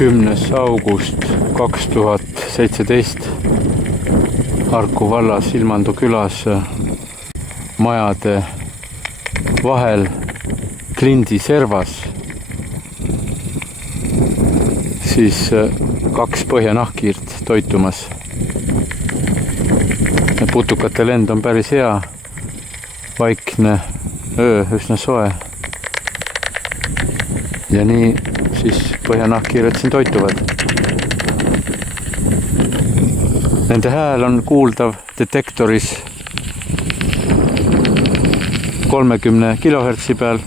10. august 2017 Harku vallas Ilmandu külas majade vahel klindi servas siis 2 põhjanahkhiirt toitumas. Putukate lend on päris hea, vaikne öö, üsna soe. Ja nii siis põhjanahkhiired siin toituvad. Nende hääl on kuuldav detektoris 30 kHz peal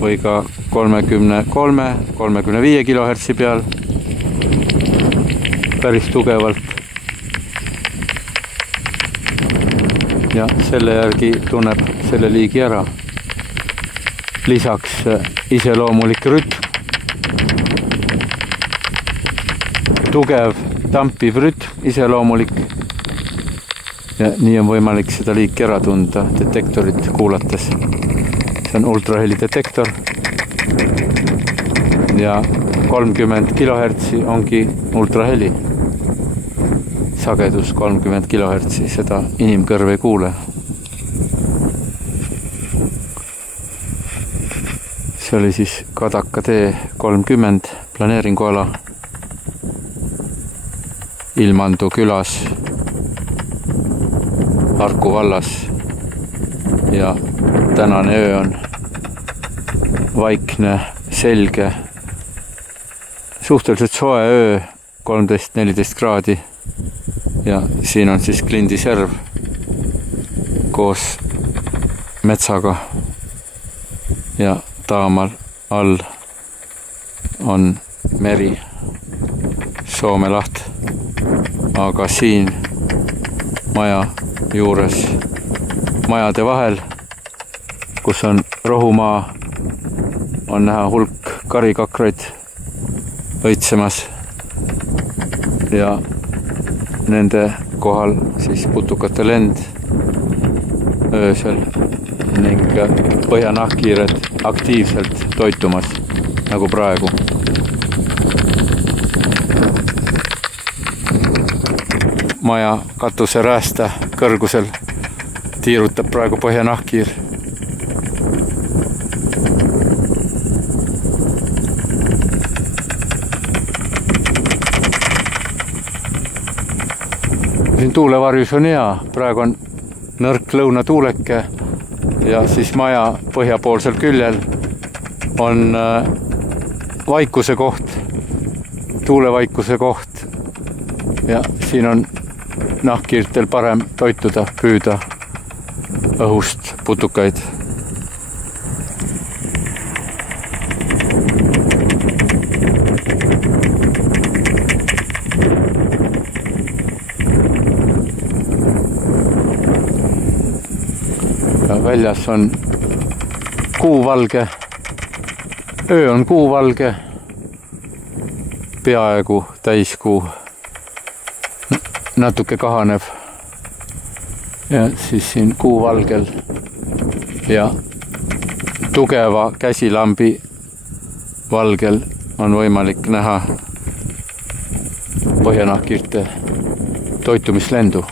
või ka 33-35 kHz peal päris tugevalt. Ja selle järgi tunneb selle liigi ära. Lisaks iseloomulik rütm, tugev tampiv rütm, iseloomulik. Ja nii on võimalik seda liiki ära tunda detektorit kuulates. See on ultraheli detektor ja 30 kHz ongi ultraheli. Sagedus 30 kHz, seda inimkõrv ei kuule. See oli siis Kadaka tee 30 planeeringuala Ilmandu külas Harku vallas ja tänane öö on vaikne, selge, suhteliselt soe öö, 13-14 kraadi ja siin on siis klindiserv koos metsaga ja taamal all on meri, Soome laht, aga siin maja juures, majade vahel, kus on rohumaa, on näha hulk karikakraid õitsemas ja nende kohal siis putukate lend öösel ning põhjanahkhiired aktiivselt toitumas, nagu praegu. Maja katuse räästa kõrgusel tiirutab praegu põhjanahkhiir. Siin tuulevarjus on hea, praegu on nõrk lõunatuuleke ja siis maja põhjapoolsel küljel on vaikuse koht, tuulevaikuse koht ja siin on nahkhiirtel parem toituda, püüda õhust putukaid. Väljas on kuuvalge, öö on kuuvalge, peaaegu täiskuu, natuke kahanev ja siis siin kuuvalgel ja tugeva käsilambi valgel on võimalik näha põhjanahkhiirte toitumislendu.